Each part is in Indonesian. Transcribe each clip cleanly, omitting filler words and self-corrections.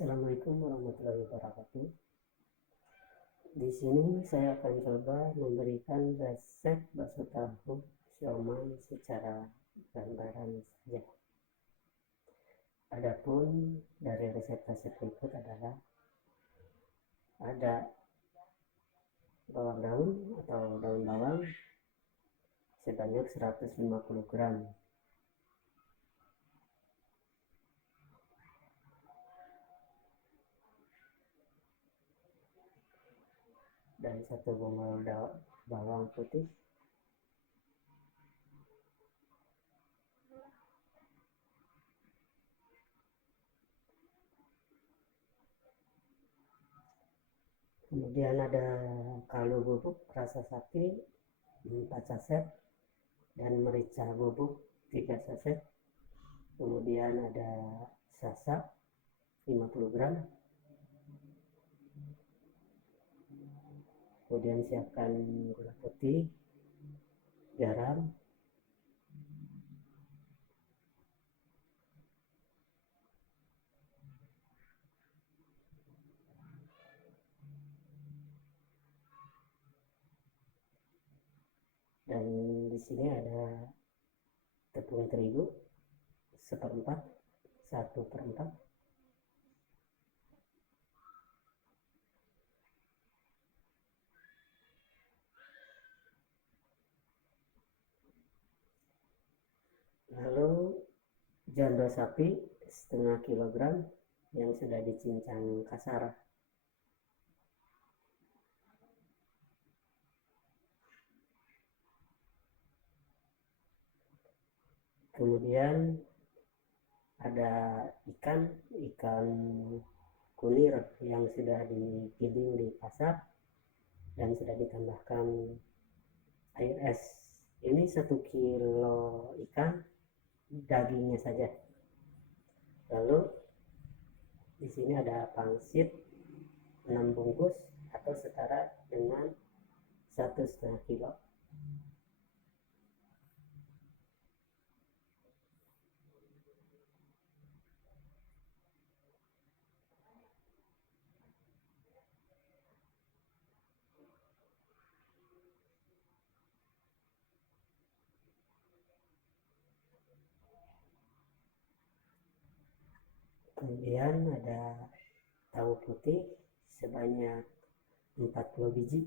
Assalamualaikum warahmatullahi wabarakatuh. Di sini saya akan coba memberikan resep bakso tahu siomay secara gambaran saja. Adapun dari resep-resep berikut adalah ada bawang daun atau daun bawang sebanyak 150 gram, dan 1 bumbel bawang putih, kemudian ada kaldu bubuk rasa sapi 4 saset dan merica bubuk 3 saset, kemudian ada sasak 50 gram, kemudian siapkan gula putih, garam, dan di sini ada tepung terigu 1/4, 1/4, lalu janda sapi setengah kilogram yang sudah dicincang kasar, kemudian ada ikan kunir yang sudah digiling di pasar dan sudah ditambahkan air es. Ini 1 kilo ikan, dagingnya saja. Lalu di sini ada pangsit 6 bungkus atau setara dengan 1,5 kilo. Kemudian ada tahu putih sebanyak 40 biji,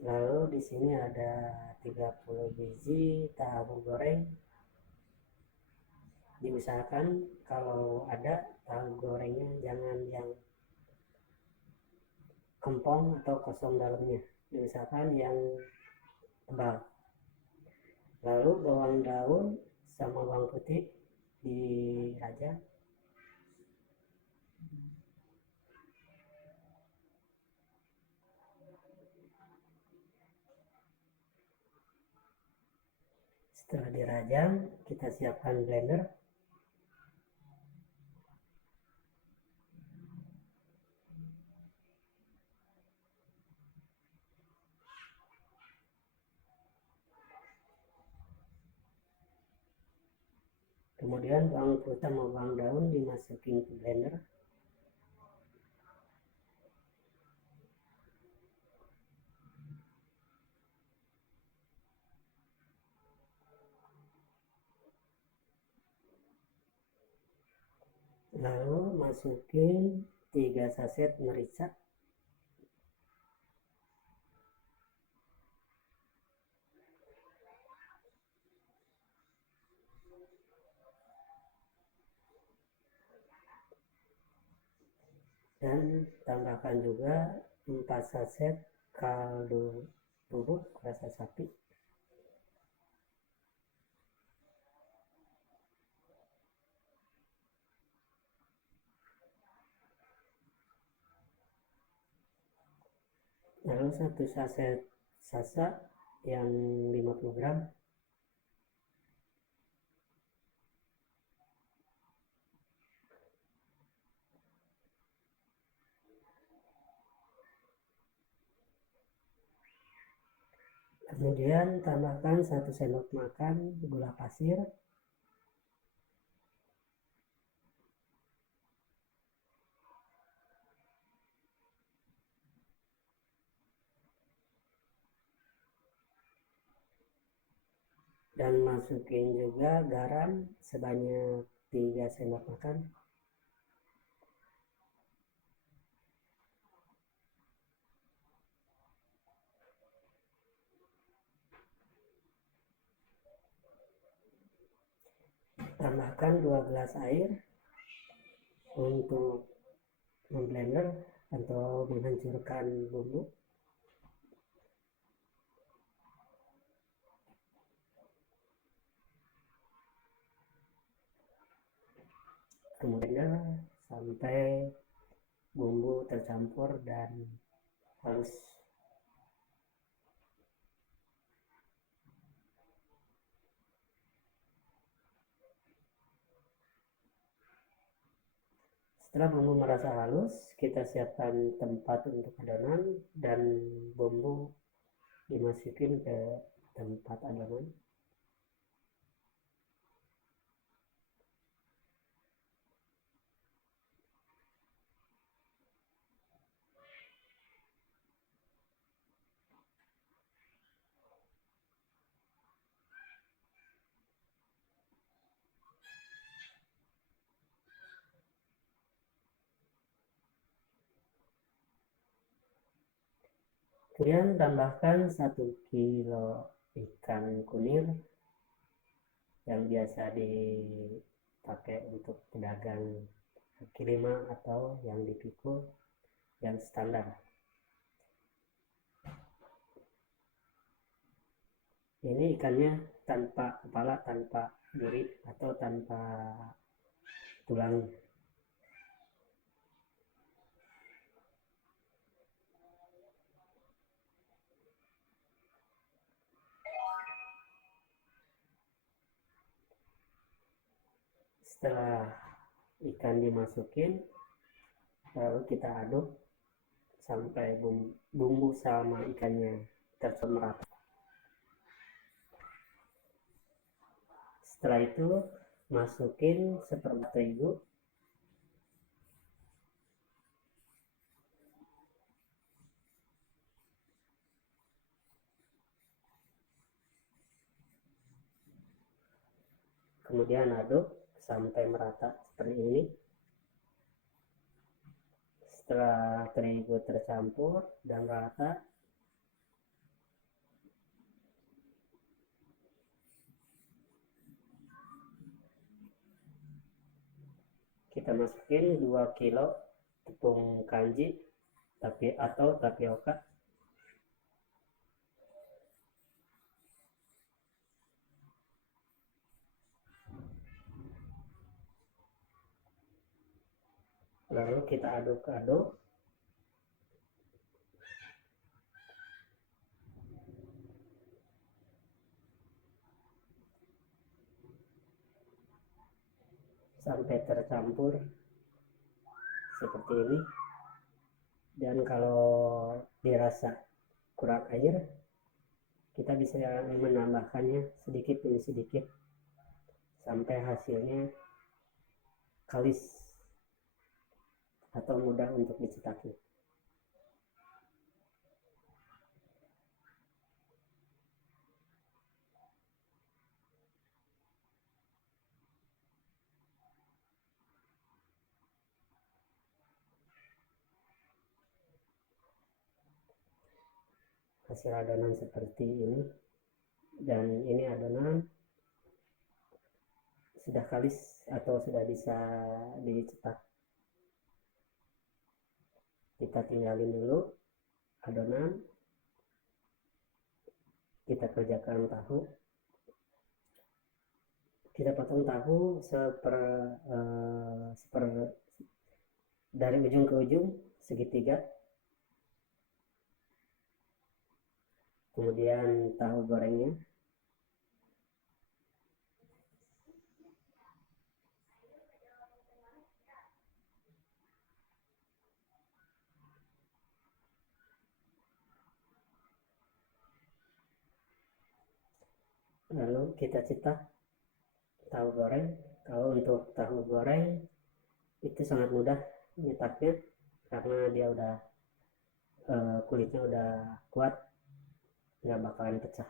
lalu di sini ada 30 biji tahu goreng. Diusahakan kalau ada tahu gorengnya jangan yang kempong atau kosong dalamnya, diusahakan yang tebal. Lalu bawang daun sama bawang putih dirajang, setelah dirajang kita siapkan blender. Kemudian bawang putih sama bawang daun dimasukin ke blender. Lalu masukin 3 saset merica. Dan tambahkan juga 4 saset kaldu bubuk rasa sapi. Lalu 1 saset sasak yang 50 gram. Kemudian tambahkan 1 sendok makan gula pasir. Dan masukin juga garam sebanyak 3 sendok makan. Tambahkan 2 gelas air untuk memblender atau menghancurkan bumbu. Kemudian sampai bumbu tercampur dan halus. Setelah bumbu merasa halus, kita siapkan tempat untuk adonan dan bumbu dimasukin ke tempat adonan. Kemudian tambahkan 1 kilo ikan kunir yang biasa dipakai untuk pedagang kaki lima atau yang dipikul, yang standar. Ini ikannya tanpa kepala, tanpa duri atau tanpa tulang. Setelah ikan dimasukin, lalu kita aduk sampai bumbu sama ikannya tercampur merata. Setelah itu masukin seperempat terigu, kemudian aduk sampai merata seperti ini. Setelah terigu tercampur dan rata, kita masukin 2 kilo tepung kanji atau tapioka. Lalu kita aduk-aduk sampai tercampur seperti ini. Dan kalau dirasa kurang air, kita bisa menambahkannya sedikit demi sedikit sampai hasilnya kalis atau mudah untuk dicetaki. Hasil adonan seperti ini, dan ini adonan sudah kalis atau sudah bisa dicetak. Kita tinggalin dulu adonan, kita kerjakan tahu. Kita potong tahu dari ujung ke ujung segitiga. Kemudian tahu gorengnya Lalu kita cetak tahu goreng. Kalau untuk tahu goreng itu sangat mudah nyetaknya karena dia udah kulitnya udah kuat, nggak bakalan pecah.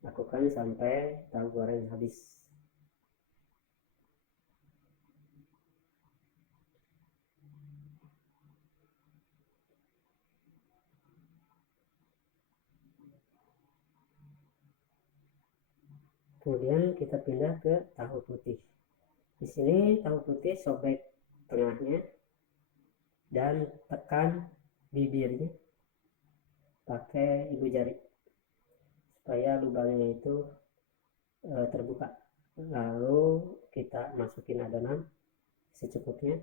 Lakukan sampai tahu goreng habis. Kemudian kita pindah ke tahu putih. Di sini tahu putih sobek tengahnya dan tekan bibirnya pakai ibu jari supaya lubangnya itu terbuka. Lalu kita masukin adonan secukupnya,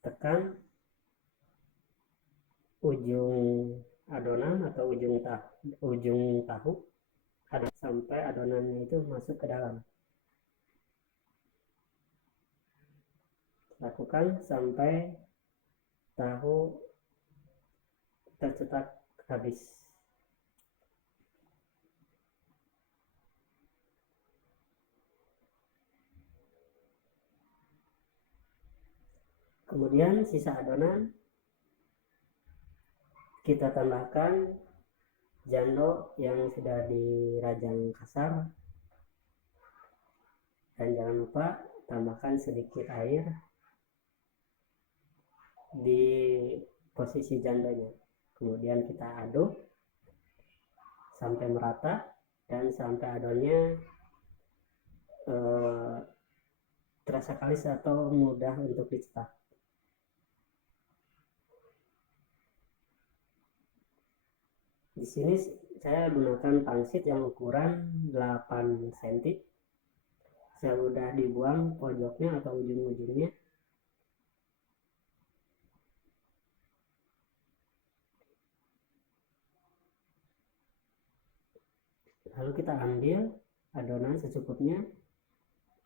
tekan ujung adonan atau ujung tahu sampai adonannya itu masuk ke dalam. Lakukan sampai tahu tercetak habis. Kemudian sisa adonan kita tambahkan jando yang sudah dirajang kasar, dan jangan lupa tambahkan sedikit air di posisi jandonya. Kemudian kita aduk sampai merata dan sampai adonannya terasa kalis atau mudah untuk dicetak. Di sini saya gunakan pangsit yang ukuran 8 cm. Saya udah dibuang pojoknya atau ujung-ujungnya. Lalu kita ambil adonan secukupnya.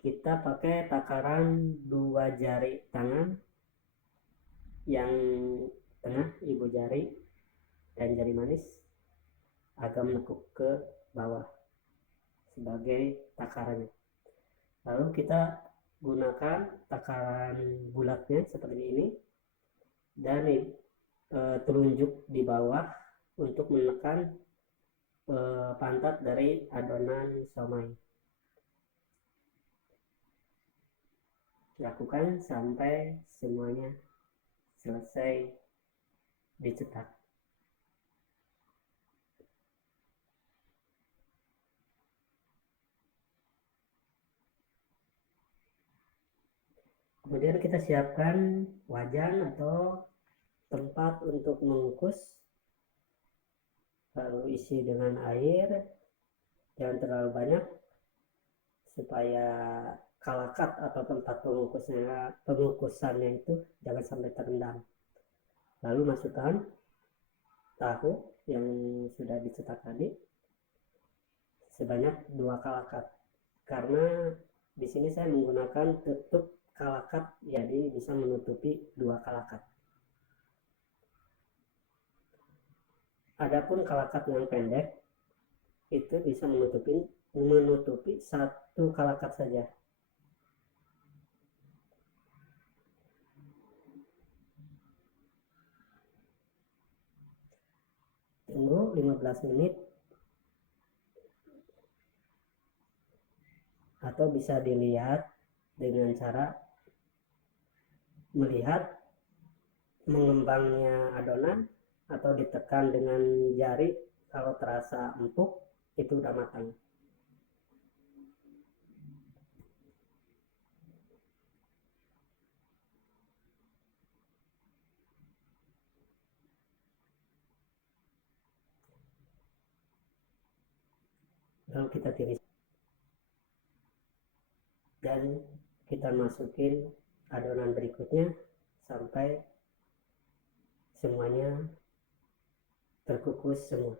Kita pakai takaran 2 jari tangan, yang tengah ibu jari dan jari manis agak menekuk ke bawah sebagai takarannya. Lalu kita gunakan takaran bulatnya seperti ini dan telunjuk di bawah untuk menekan pantat dari adonan somai. Lakukan sampai semuanya selesai dicetak. Kemudian kita siapkan wajan atau tempat untuk mengukus. Lalu isi dengan air, jangan terlalu banyak supaya kalakat atau tempat pengukusannya itu jangan sampai terendam. Lalu masukkan tahu yang sudah dicetak tadi sebanyak 2 kalakat. Karena di sini saya menggunakan tutup kalakat, jadi bisa menutupi 2 kalakat. Adapun kalakat yang pendek itu bisa menutupi 1 kalakat saja. Tunggu 15 menit atau bisa dilihat dengan cara melihat mengembangnya adonan atau ditekan dengan jari. Kalau terasa empuk itu udah matang. Lalu kita tiris dan kita masukin adonan berikutnya sampai semuanya terkukus semua.